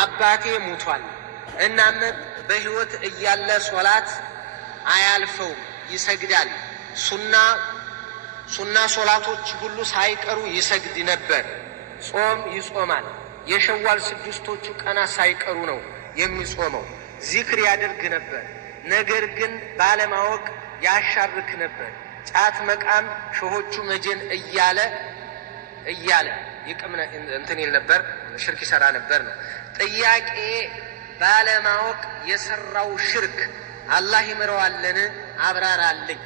አባቴ ሙቷል እናም በህይወት እያለ ሶላት አያልፈውም ይሰግዳል ሱና ሶላቶች ሁሉ ሳይቀሩ ይሰግድ ነበር ጾም ይጾማል የሸዋል ስድስቶቹ ቀናት ሳይቀሩ ነው የሚጾመው ዚክር ያደርግ ነበር ነገር ግን ባለማወቅ ያሻርክ ነበር ጫት መቃም ሸሆቹ መጀን እያለ ይቅም እንትን ይል ነበር ሽርክ ይሰራ ነበር ነው ጥያቄ ባለማወቅ የሰራው ሽርክ አላህ ይምረዋልን አብራራልኝ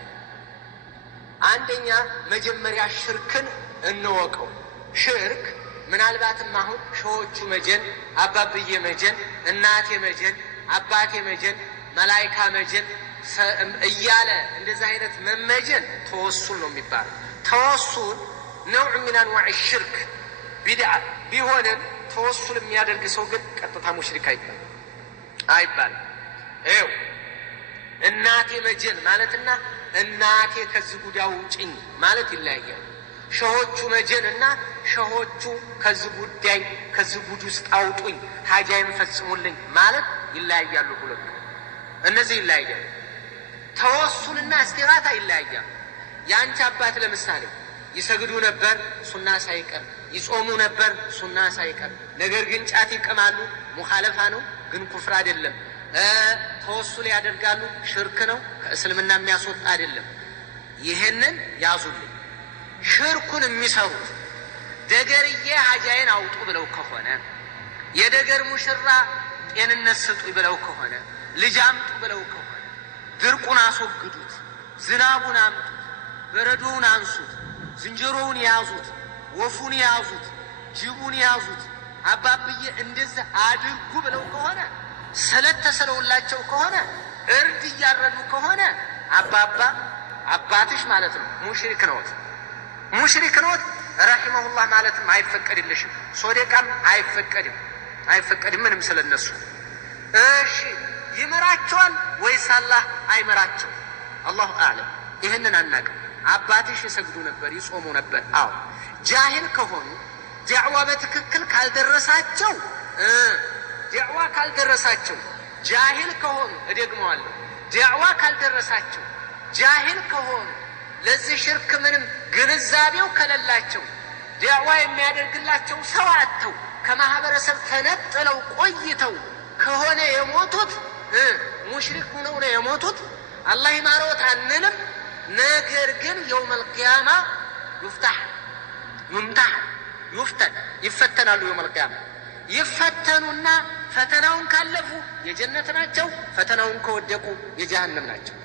አንደኛ መጀመሪያ ሽርክን እንወቀው ሽርክ ምናልባትም አሁን ሸሆቹ መጀን አባብዬ መጀን እናቴ መጀን አባቴ መጀን መላይካ መጀን እያለ እንደዚህ አይነት መመጀን ተወሱል ነው የሚባለው ተወሱል ነውዕ ሚን አንዋዕ ሽርክ ቢድዓ ቢሆንም ተወሱል የሚያደርግ ሰው ግን ቀጥታ ሙሽሪክ አይባልም ይኸው እናቴ መጀን ማለትና እናቴ ከዚህ ጉዳይ ውጭኝ ማለት ይለያያል ሸሆቹ መጀንና ሸሆቹ ከዚህ ጉዳይ ከዚህ ጉድ ውስጥ አውጡኝ ሀጃይን ፈጽሙልኝ ማለት ይለያያሉ ሁለቱ እነዚህ ይለያያሉ ተወሱልና እስቲጋታ ይለያያሉ ያንቺ አባት ለምሳሌ ይሰግዱ ነበር ሱና ሳይቀር ይጾሙ ነበር ሱና ሳይቀር ነገር ግን ጫት ይቀማሉ ሙኻለፋ ነው ግን ኩፍር አይደለም ተወሱል ያደርጋሉ ሽርክ ነው ከእስልምና የሚያስወጣ አይደለም ይሄንን ያዙልኝ ሽርኩን የሚሰሩት ደገርዬ ሀጃይን አውጡ ብለው ከሆነ የደገር ሙሽራ ጤንነት ስጡ ብለው ከሆነ ልጅ አምጡ ብለው ከሆነ ድርቁን አስወግዱት ዝናቡን አምጡት በረዶውን አንሱት ዝንጀሮውን ያዙት ወፉን ያዙት ጅቡን ያዙት አባብዬ እንደዚህ አድርጉ ብለው ከሆነ ስለተሰለውላቸው ከሆነ እርድ እያረዱ ከሆነ አባትሽ ማለት ነው ሙሽሪክ ነዎት ረሒመሁላህ ማለትም አይፈቀድልሽም ሶደቃም አይፈቀድም ምንም ስለነሱ እሺ ይመራቸዋል ወይስ አላህ አይመራቸው አላሁ አዕለም ይህንን አናውቅም አባትሽ ይሰግዱ ነበር ይጾሙ ነበር አዎ ጃሂል ከሆኑ ዳዕዋ በትክክል ካልደረሳቸው ጃሂል ከሆኑ እደግመዋለሁ ዳዕዋ ካልደረሳቸው ጃሂል ከሆኑ ለዚህ ሽርክ ምንም ግንዛቤው ከሌላቸው ዳዕዋ የሚያደርግላቸው ሰው አጥተው ከማህበረሰብ ተነጥለው ቆይተው ከሆነ የሞቱት ሙሽሪክ ሆነው ነው የሞቱት አላህ ይማረዎት አንልም ነገር ግን የውመል ቂያማ ይፈተናሉ የውመል ቂያማ ይፈተኑና ፈተናውን ካለፉ የጀነት ናቸው ፈተናውን ከወደቁ የጀሃነም ናቸው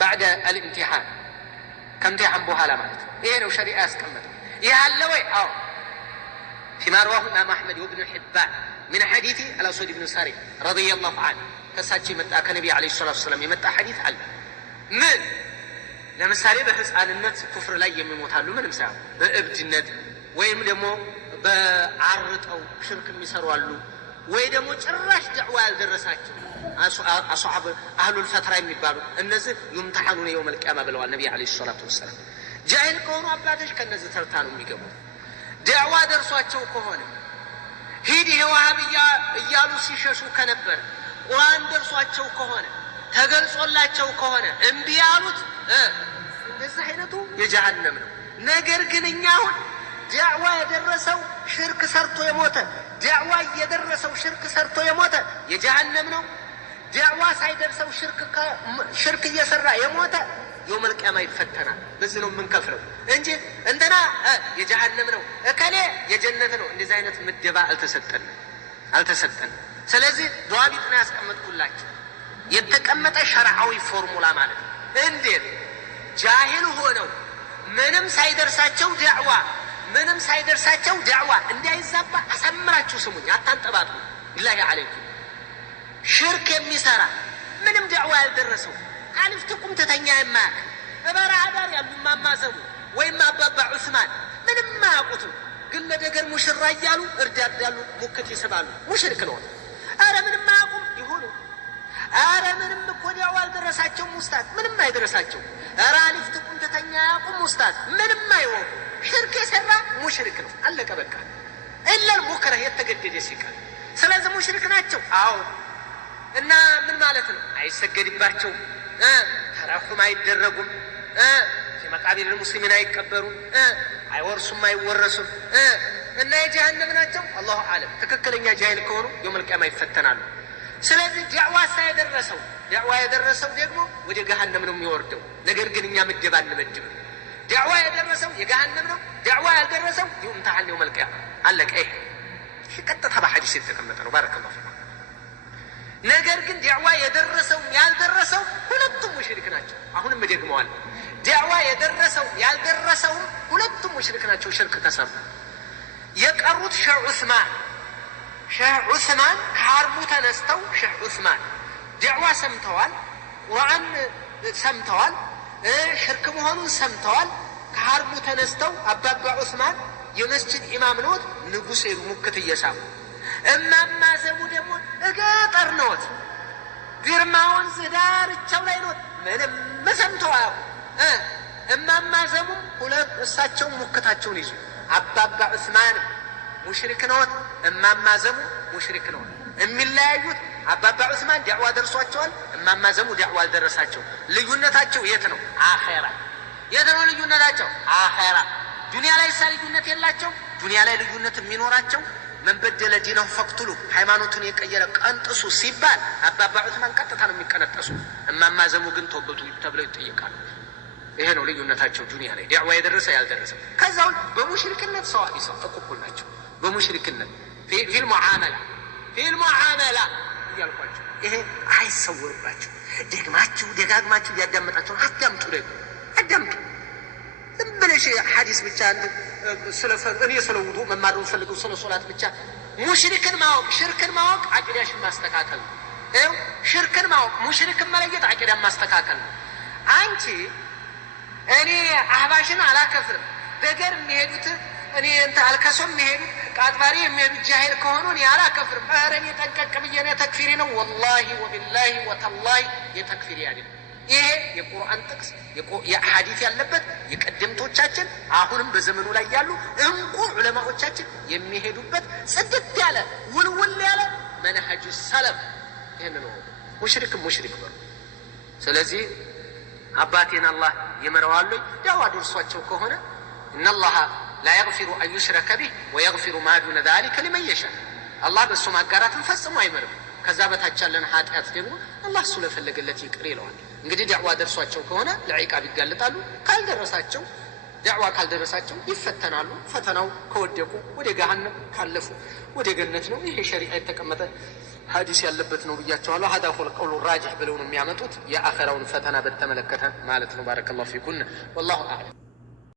بعد الامتحان كامتحان በኋላ ማለት ይሄ ነው ሸሪዓ ያስቀመጠው ይሄ አለ ወይ አዎ فيما رواه الإمام أحمد وابن حبان من حديث الأسود بن ساري رضي الله عنه كساتشي متى كنبي عليه الصلاة والسلام يمتى حديث አለ ምን ለምሳሌ በህፃንነት ኩፍር ላይ የሚሞታሉ ምንም ሳይሆን በእብድነት ወይም ደግሞ በአርጠው ሽርክ የሚሰሩ አሉ ወይ ደግሞ ጭራሽ ዳዕዋ ያልደረሳቸው አስሐብ አህሉል ፈትራ የሚባሉ እነዚህ ይምተሐኑን የውመል ቂያማ ብለዋል ነብዩ አለይሂ ሰላቱ ወሰለም ጃሂል ከሆኑ አባቶች ከነዚህ ተርታ ነው የሚገቡት ዳዕዋ ደርሷቸው ከሆነ ሂድ የዋሃብያ እያሉ ሲሸሹ ከነበር ቁርአን ደርሷቸው ከሆነ ተገልጾላቸው ከሆነ እምቢ ያሉት እንደዚህ አይነቱ የጀሃነም ነው ነገር ግን እኛ አሁን ዳዕዋ የደረሰው ሽርክ ሰርቶ የሞተ ዳዕዋ የደረሰው ሽርክ ሰርቶ የሞተ የጀሃነም ነው ዳዕዋ ሳይደርሰው ሽርክ እየሰራ የሞተ የውመል ቂያማ ይፈተናል በዚህ ነው የምንከፍለው እንጂ እንደና የጀሃነም ነው እከሌ የጀነት ነው እንደዚህ አይነት ምደባ አልተሰጠን ስለዚህ ዷቢጥ ነው ያስቀመጥኩላችሁ የተቀመጠ ሸርዓዊ ፎርሙላ ማለት ነው እንዴት ጃሂል ሆነው ምንም ሳይደርሳቸው ዳዕዋ እንዳይዛባ አሳምራችሁ ስሙኝ አታንጠባጡ ቢላሂ አለይኩም ሽርክ የሚሰራ ምንም ዳዕዋ ያልደረሰው አልፍ ትቁም ተተኛ የማያውቅ በበረሃ ዳር ያሉ ማማዘቡ ወይም አባባ ዑስማን ምንም ማያውቁትም ግን ለደገር ሙሽራ እያሉ እርዳዳሉ ሙክት ይስባሉ ሙሽሪክ ነው አረ ምንም ማያውቁም ይሁኑ አረ ምንም እኮ ዳዕዋ ያልደረሳቸውም ኡስታዝ ምንም አይደረሳቸው አረ አልፍ ትቁም ተተኛ ያቁም ኡስታዝ ምንም አይወቁ ሽርክ የሰራ ሙሽሪክ ነው አለቀ በቃ ኢላ ሙክረህ የተገደደ ሲቀር ስለዚህ ሙሽሪክ ናቸው። አዎ። እና ምን ማለት ነው? አይሰገድባቸውም፣ ተራሑም አይደረጉም፣ መቃብር ሙስሊሚን አይቀበሩም፣ አይወርሱም፣ አይወረሱም እና የጀሃነም ናቸው። አላሁ አለም። ትክክለኛ ጃሂል ከሆኑ የውመል ቂያማ ይፈተናሉ። ስለዚህ ዳዕዋ የደረሰው ደግሞ ወደ ገሃነም ነው የሚወርደው። ነገር ግን እኛ ምደባ አንመድብም። ዳዕዋ የደረሰው የገሃነም ነው፣ ዳዕዋ ያልደረሰው ይምተሐን የውመል ቂያማ። አለቀ። ይሄ ቀጥታ በሐዲስ የተቀመጠ ነው። ባረከላሁ ፊኩም። ነገር ግን ዳዕዋ የደረሰው ያልደረሰው ሁለቱም ሙሽሪክ ናቸው። አሁንም እደግመዋለሁ። ዳዕዋ የደረሰው ያልደረሰውም ሁለቱም ሙሽሪክ ናቸው፣ ሽርክ ከሰሩ። የቀሩት ሼህ ዑስማን ከሐርቡ ተነስተው ሼህ ዑስማን ዳዕዋ ሰምተዋል፣ ቁርአን ሰምተዋል፣ ሽርክ መሆኑን ሰምተዋል። ከሐርቡ ተነስተው አባባ ዑስማን የመስጂድ ኢማም ነዎት፣ ንጉሥ ሙክት እየሳሙ። እማማ ዘሙ ደግሞ እገጠር ነዎት፣ ግርማ ወንዝ ዳርቻው ላይ ነዎት፣ ምንም ሰምተው አያውቁ። እማማ ዘሙም ሁለት እሳቸውን ሙክታቸውን ይዙ። አባባ ዑስማን ሙሽሪክ ነዎት፣ እማማ ዘሙ ሙሽሪክ ነዎት። የሚለያዩት አባባ ዑስማን ዳዕዋ ደርሷቸዋል፣ እማማ ዘሙ ዳዕዋ አልደረሳቸው። ልዩነታቸው የት ነው? አኼራ። የት ነው ልዩነታቸው? አኼራ። ዱንያ ላይ ሳ ልዩነት የላቸው። ዱንያ ላይ ልዩነት የሚኖራቸው መን በደለ ዲነሁ ፈቅቱሉ፣ ሃይማኖቱን የቀየረ ቀንጥሱ ሲባል አባባ ዑስማን ቀጥታ ነው የሚቀነጠሱ። እማማ ዘሙ ግን ተወበቱ ተብለው ይጠየቃሉ። ይሄ ነው ልዩነታቸው ዱንያ ላይ ዳዕዋ የደረሰ ያልደረሰ። ከዛው በሙሽሪክነት ሰዋኢ ሰው እኩል ናቸው። በሙሽሪክነት ፊል ሙዓመላ እያልኳቸው ይሄ አይሰወርባቸው። ደጋግማችሁ እያዳመጣቸው አዳምጡ። ደግሞ አዳምጡ። ዝም ብለሽ ሐዲስ ብቻ እኔ ስለ ውዱእ መማር ፈልገው ስለ ሶላት ብቻ ሙሽሪክን ማወቅ ሽርክን ማወቅ አቂዳሽን ማስተካከል ነው። ይኸው ሽርክን ማወቅ ሙሽሪክን መለየት አቂዳን ማስተካከል ነው። አንቺ እኔ አህባሽን አላከፍርም በገር የሚሄዱት እኔ አልከሶም የሚሄዱ ቃጥባሪ የሚሄዱ ጃሂል ከሆኑ እኔ አላከፍርም። ኧረ እኔ ጠንቀቅ ብዬ ነው ተክፊሪ ነው። ወላሂ ወቢላሂ ወተላሂ የተክፊሪ አይደለም። ይሄ የቁርአን ጥቅስ የሐዲስ ያለበት የቀደምቶቻችን አሁንም በዘመኑ ላይ ያሉ እንቁ ዑለማዎቻችን የሚሄዱበት ጽድት ያለ ውልውል ያለ መንሀጁ ሰለፍ ይሄን ነው። ሙሽሪክም ሙሽሪክ ነው። ስለዚህ አባቴን አላህ ይምረዋል። ዳዕዋ ደርሷቸው ከሆነ ኢነላህ ላ የግፊሩ አን ዩሽረከ ቢህ ወየግፊሩ ማ ዱነ ዛሊከ ሊመን የሻእ። አላህ በእሱ ማጋራትን ፈጽሞ አይምርም። ከዛ በታች ያለን ኃጢአት ደግሞ አላህ እሱ ለፈለገለት ይቅር ይለዋል። እንግዲህ ዳዕዋ ደርሷቸው ከሆነ ለዒቃብ ይጋለጣሉ። ካልደረሳቸው ዳዕዋ ካልደረሳቸው ይፈተናሉ። ፈተናው ከወደቁ ወደ ገሃነም፣ ካለፉ ወደ ገነት ነው። ይሄ ሸሪዓ የተቀመጠ ሐዲስ ያለበት ነው ብያቸዋለሁ። ሀዳ ሁወል ቀውሉ ራጂሕ ብለው ነው የሚያመጡት የአኸራውን ፈተና በተመለከተ ማለት ነው። ባረከላሁ ፊኩን ወላሁ አዕለም።